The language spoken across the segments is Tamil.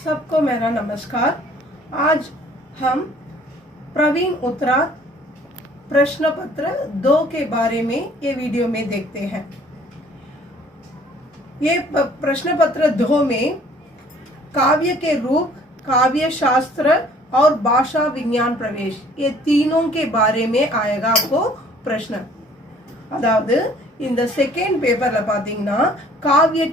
सबको मेरा नमस्कार। आज हम प्रवीण उत्तरा प्रश्न पत्र 2 के बारे में ये वीडियो में देखते हैं। ये प्रश्न पत्र 2 में काव्य के रूप, काव्य शास्त्र और भाषा विज्ञान प्रवेश ये तीनों के बारे में आएगा आपको प्रश्न। அதாவது இந்த செகண்ட் பேப்பர்ல பாத்தீங்கன்னா காவிய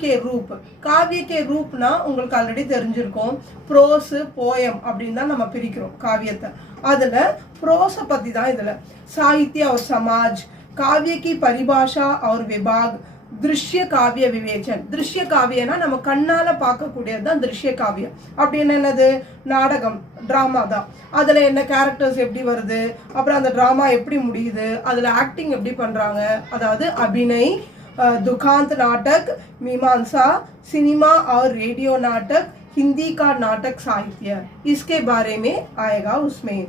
கே ரூப்னா உங்களுக்கு ஆல்ரெடி தெரிஞ்சிருக்கும், ப்ரோஸ் போயம் அப்படின்னு தான் நம்ம பிரிக்கிறோம் காவியத்தை। அதுல ப்ரோஸ பத்தி தான் இதுல साहित्य और समाज, काव्य की परिभाषा और विभाग, दृश्य काव्य विवेचन। दृश्य काव्यना நம்ம கண்ணால பார்க்கக்கூடியது தான் दृश्य काव्य। அப்படின்னா என்னது? நாடகம், டிராமா தான்। அதுல என்ன கேரக்டர்ஸ் எப்படி வருது, அப்புறம் அந்த டிராமா எப்படி முடியுது, அதுல ஆக்டிங் எப்படி பண்றாங்க, அதாவது अभिनय, दुखांत नाटक, मीमांसा, सिनेमा और रेडियो नाटक, हिंदी का नाटक साहित्य, इसके बारे में आएगा उसमें।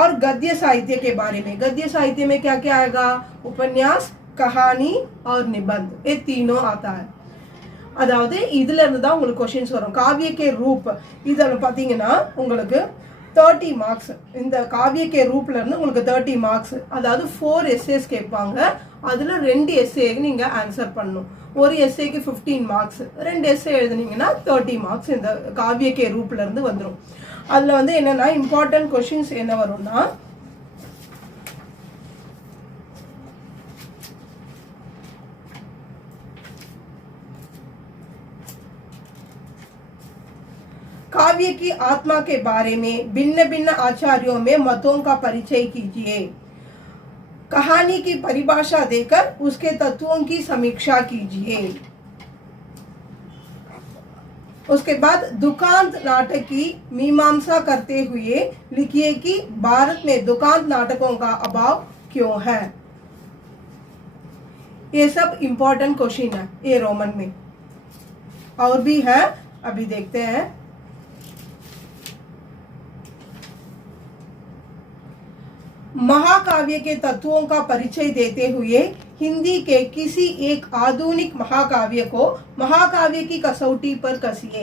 और गद्य साहित्य के बारे में, गद्य साहित्य में क्या क्या आएगा? उपन्यास, कहानी और निबंध, ये तीनों आता है। அதாவது இதுல இருந்து தான் உங்களுக்கு क्वेश्चंस வரும்। காவிய கே ரூப் இதல பாத்தீங்கன்னா உங்களுக்கு 30 மார்க்ஸ், இந்த காவிய கே ரூப்ல இருந்து உங்களுக்கு 30 மார்க்ஸ், அதாவது 4 எஸ்ஏஸ் கேட்பாங்க। அதுல 2 எஸ்ஏ நீங்க ஆன்சர் பண்ணணும்। ஒரு எஸ்ஏக்கு 15 மார்க்ஸ், 2 எஸ்ஏ எழுதுனீங்கன்னா 30 மார்க்ஸ் இந்த காவிய கே ரூப்ல இருந்து வந்துரும்। அதுல வந்து என்னன்னா இம்பார்ட்டன்ட் क्वेश्चंस என்ன வரும்னா, काव्य की आत्मा के बारे में भिन्न भिन्न आचार्यों में मतों का परिचय कीजिए। कहानी की परिभाषा देकर उसके तत्वों की समीक्षा कीजिए। उसके बाद दुखांत नाटक की मीमांसा करते हुए लिखिए कि भारत में दुखांत नाटकों का अभाव क्यों है। ये सब इंपॉर्टेंट क्वेश्चन है ये रोमन में, और भी है, अभी देखते हैं। महाकाव्य के तत्वों का परिचय देते हुए हिंदी के किसी एक आधुनिक महाकाव्य को महाकाव्य की कसौटी पर कसिए।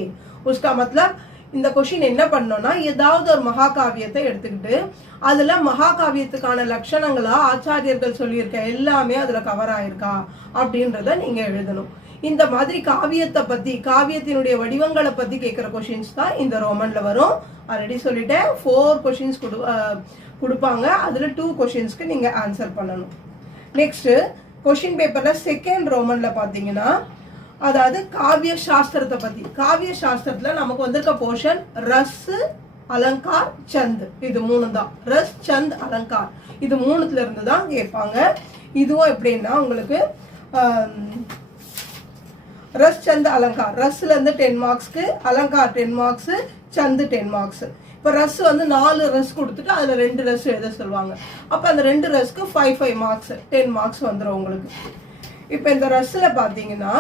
उसका मतलब இந்த क्वेश्चन என்ன பண்ணனும்னா, ஏதாவது ஒரு மகாகாவியத்தை எடுத்துக்கிட்டு அதுல மகாகாவியத்துக்கான லட்சணங்களா ஆச்சாரியர்கள் சொல்லியிருக்க எல்லாமே அதுல கவர் ஆயிருக்கா அப்படின்றத நீங்க எழுதணும்। இந்த மாதிரி காவியத்தை பத்தி, காவியத்தினுடைய வடிவங்களை பத்தி கேட்கிற क्वेश्चंस தான் இந்த ரோமன்ல வரும்। ஆல்ரெடி சொல்லிட்டேன், 4 क्वेश्चंस கொடுப்பாங்க, அதுல 2 क्वेश्चंसக்கு நீங்க ஆன்சர் பண்ணணும்। நெக்ஸ்ட் क्वेश्चन பேப்பர்ல செகண்ட் ரோமன்ல பாத்தீங்கன்னா, அதாவது காவிய சாஸ்திரத்தை பத்தி, காவிய சாஸ்திரத்துல நமக்கு வந்திருக்க போர்ஷன் ரஸ், அலங்கார், சந்த், இது 3 தான்। ரஸ், சந்த், அலங்கார், இது 3த்துல இருந்து தான் கேட்பாங்க। இதுவும் எப்படின்னா உங்களுக்கு रस चंद अलंकार, रसல இருந்து 10 மார்க்ஸ்க்கு, அலங்கார் 10 மார்க்ஸ், சந்த் 10 மார்க்ஸ்। இப்ப ரஸ் வந்து 4 ரஸ் கொடுத்துட்டு அதுல 2 ரஸ் எழுத சொல்வாங்க। அப்ப அந்த 2 ரஸ்க்கு 5 மார்க்ஸ், 10 மார்க்ஸ் வந்துரும் உங்களுக்கு। இப்ப இந்த ரஸ்ல பாத்தீங்கன்னா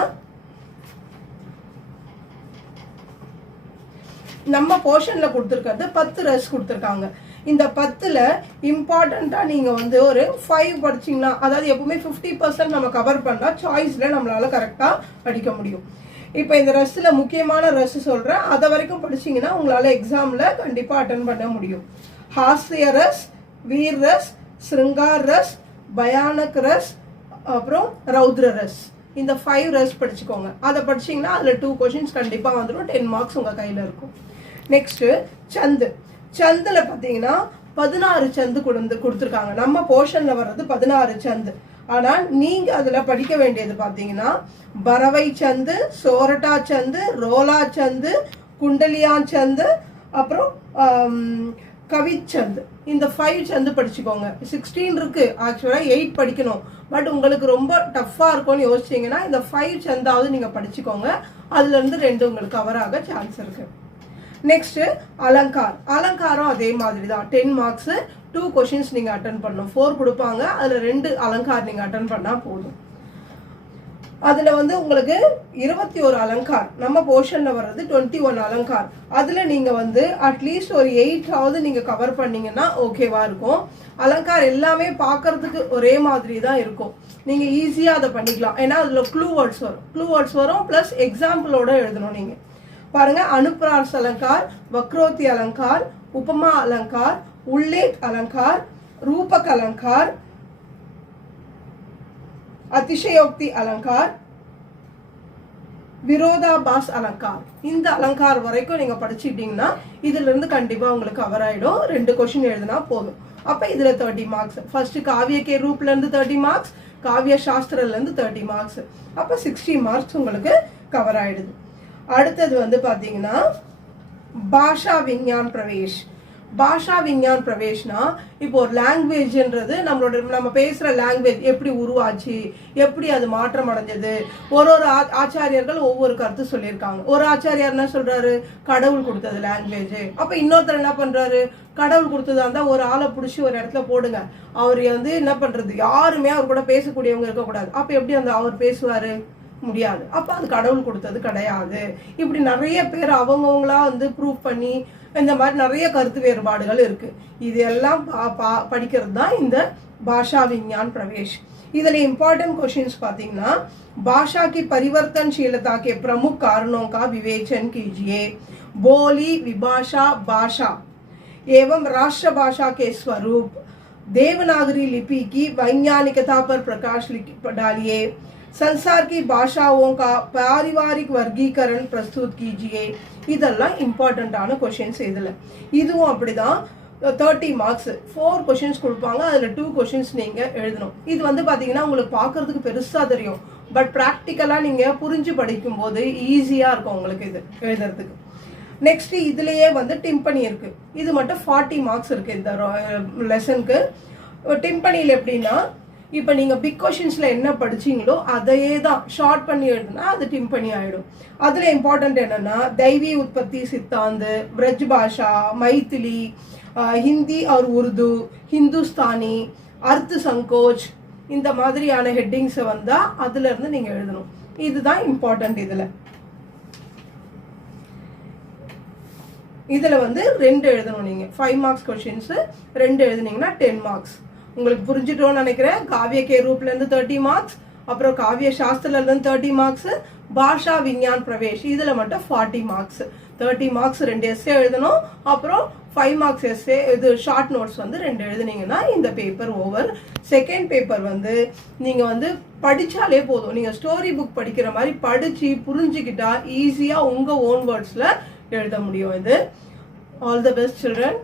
நம்ம போர்ஷன்ல கொடுத்திருக்கிறது 10 ரஸ் கொடுத்திருக்காங்க। இந்த 10ல இம்பார்ட்டண்டா நீங்க வந்து ஒரு 5 படிச்சீங்கன்னா, அதாவது எப்பவுமே 50% நம்ம கவர் பண்ணா சாய்ஸ்ல நம்மளால கரெக்டா படிக்க முடியும்। இப்போ இந்த ரஸ்ல முக்கியமான ரஸ் சொல்றேன், அத வரைக்கும் படிச்சீங்கன்னா உங்களால எக்ஸாம்ல கண்டிப்பா அட்டெண்ட் பண்ண முடியும்। हास्य रस, वीर रस, श्रृंगार रस, भयानक रस, அப்புறம் ரௌத்ர ரஸ், இந்த 5 ரஸ் படிச்சுக்கோங்க। அத படிச்சீங்கன்னா அதுல 2 क्वेश्चंस கண்டிப்பா வந்துரும், 10 மார்க்ஸ் உங்க கையில இருக்கும்। நெக்ஸ்ட் சந்த், சந்துல பாத்தீங்கன்னா 16 சந்து கொடுத்திருக்காங்க। நம்ம போர்ஷன்ல வர்றது 16 சந்து, ஆனா நீங்க அதுல படிக்க வேண்டியது பாத்தீங்கன்னா பரவை சந்து, சோரட்டா சந்து, ரோலா சந்து, குண்டலியா சந்து, அப்புறம் கவிச்சந்த், இந்த 5 சந்து படிச்சுக்கோங்க। 16 இருக்கு, ஆக்சுவலா 8 படிக்கணும், பட் உங்களுக்கு ரொம்ப டஃப்பா இருக்கும்னு யோசிச்சீங்கன்னா இந்த 5 சந்தாவது நீங்க படிச்சுக்கோங்க, அதுல இருந்து 2 உங்களுக்கு கவர் ஆக சான்ஸ் இருக்கு। நெக்ஸ்ட் அலங்கார், அலங்காரம் அதே மாதிரி தான் 10 மார்க்ஸ், 2 क्वेश्चंस நீங்க அட்டெண்ட் பண்ணணும்। 4 கொடுப்பாங்க, அதுல 2 அலங்கார் நீங்க அட்டெண்ட் பண்ணா போதும்। அதுல வந்து உங்களுக்கு 21 அலங்கார், நம்ம போர்ஷன்ல வர்றது 21 அலங்கார், அதுல நீங்க வந்து அட்லீஸ்ட் ஒரு 8 ஆவது நீங்க கவர் பண்ணீங்கன்னா ஓகேவா இருக்கும்। அலங்கார் எல்லாமே பார்க்கிறதுக்கு ஒரே மாதிரி தான் இருக்கும், நீங்க ஈஸியா அதை பண்ணிக்கலாம், ஏன்னா அதுல க்ளூ வேர்ட்ஸ் வரும், ப்ளஸ் எக்ஸாம்பிளோட எழுதணும் நீங்க। பாருங்க, அனுப்ராस अलंकार, वक्रोक्ति अलंकार, उपमा अलंकार, उल्लेख अलंकार, रूपक अलंकार, अतिशयोक्ति अलंकार, விரோதாபாஸ் அலங்கார். இந்த அலங்கார் வரைக்கும் நீங்க படிச்சுக்கிட்டீங்கன்னா இதுல இருந்து கண்டிப்பா உங்களுக்கு கவர் ஆயிடும். 2 கொஸ்டின் எழுதினா போதும். அப்ப இதுல 30 மார்க்ஸ். ஃபர்ஸ்ட் காவிய கே ரூப்ல இருந்து 30 மார்க்ஸ், காவிய சாஸ்திரல இருந்து 30 மார்க்ஸ். அப்ப 60 மார்க்ஸ் உங்களுக்கு கவர் ஆயிடுது. அடுத்தது வந்து பாத்தீங்கன்னா பாஷா விஞ்ஞான் பிரவேஷ். பாஷா விஞ்ஞான் பிரவேஷ்னா இப்போ ஒரு லாங்குவேஜ்ன்றது நம்ம பேசுற லாங்குவேஜ் எப்படி உருவாச்சு, எப்படி அது மாற்றம் அடைஞ்சது. ஒரு ஆச்சாரியர்கள் ஒவ்வொரு கருத்து சொல்லியிருக்காங்க. ஒரு ஆச்சாரியார் என்ன சொல்றாரு, கடவுள் கொடுத்தது லாங்குவேஜ். அப்ப இன்னொருத்தர் என்ன பண்றாரு, கடவுள் கொடுத்ததா இருந்தா ஒரு ஆளை பிடிச்சி ஒரு இடத்துல போடுங்க, அவர் வந்து என்ன பண்றது, யாருமே அவர் கூட பேசக்கூடியவங்க இருக்கக்கூடாது. அப்ப எப்படி அந்த அவர் பேசுவாரு, முடியாது. அப்ப அது கடவுள் கொடுத்தது கிடையாது. இப்படி நிறைய பேர் அவங்கவுங்களா வந்து ப்ரூவ் பண்ணி இந்த மாதிரி நிறைய கருத்து வேறுபாடுகள் இருக்கு. இதெல்லாம் படிக்கிறது தான் இந்த பாஷா விஞ்ஞான் பிரவேश. இதுல इंपॉर्टेंट क्वेश्चंस பாத்தீங்கன்னா भाषा की परिवर्तनशीलता के प्रमुख कारणों का विवेचन कीजिए. बोली, विभाषा, भाषा एवं राष्ट्रभाषा के स्वरूप, देवनागरी लिपि की वैज्ञानिकता पर प्रकाश डालिए. संसार की भाषाओं का पारिवारिक वर्गीकरण प्रस्तुत कीजिए. இதெல்லாம் இம்பார்ட்டன்டான क्वेश्चंस. இதுவும் அப்படிதான் 30 மார்க்ஸ் 4 क्वेश्चंस கொடுப்பாங்க. அதுல 2 क्वेश्चंस நீங்க எழுதணும். இது வந்து பாத்தீங்கன்னா உங்களுக்கு பார்க்கிறதுக்கு பெருசா தெரியும், பட் பிராக்டிக்கலா நீங்க புரிஞ்சு படிக்கும் போது ஈஸியா இருக்கும் உங்களுக்கு இது எழுதுறதுக்கு. நெக்ஸ்ட் இதுலயே வந்து டிம்பனி இருக்கு. இது மட்டும் 40 மார்க்ஸ் இருக்கு இந்த லெசனுக்கு. டிம்பனியில் எப்படின்னா இப்போ நீங்க பிக் क्वेश्चंसல என்ன படிச்சீங்களோ அதையே தான் ஷார்ட் பண்ணி எழுதுனா அது டிம்பனி ஆயிடும். அதுல இம்பார்ட்டன்ட் என்னன்னா दैवी उत्पत्ति सिद्धांत, ब्रज भाषा, मैथिली, हिंदी और उर्दू, हिंदुस्तानी, अर्थ संकोच, இந்த மாதிரியான ஹெட்டிங்ஸ் வந்தா அதுல இருந்து நீங்க எழுதணும். இதுதான் இம்பார்ட்டன்ட். இதுல வந்து 2 எழுதணும். நீங்க 5 மார்க்ஸ் क्वेश्चंस 2 எழுதுனீங்கன்னா 10 மார்க்ஸ். உங்களுக்கு புரிஞ்சிட்டோம்னு நினைக்கிறேன். காவிய கே ரூப்ல இருந்து 30 மார்க்ஸ், அப்புறம் காவிய சாஸ்திரல இருந்து 30 மார்க்ஸ், பாஷா விஞ்ஞான் பிரவேஷ் இதுல மட்டும் 40 மார்க்ஸ். 30 மார்க்ஸ் 2 எஸ்ஸே எழுதணும், அப்புறம் 5 மார்க்ஸ் எஸ்ஸே இது ஷார்ட் நோட்ஸ் வந்து 2 எழுதுனீங்கன்னா இந்த பேப்பர் ஓவர். செகண்ட் பேப்பர் வந்து நீங்க வந்து படிச்சாலே போதும். நீங்க ஸ்டோரி புக் படிக்கிற மாதிரி படிச்சு புரிஞ்சுக்கிட்டா ஈஸியா உங்க ஓன் வேர்ட்ஸ்ல எழுத முடியும். இது ஆல் தி பெஸ்ட் சில்ட்ரன்.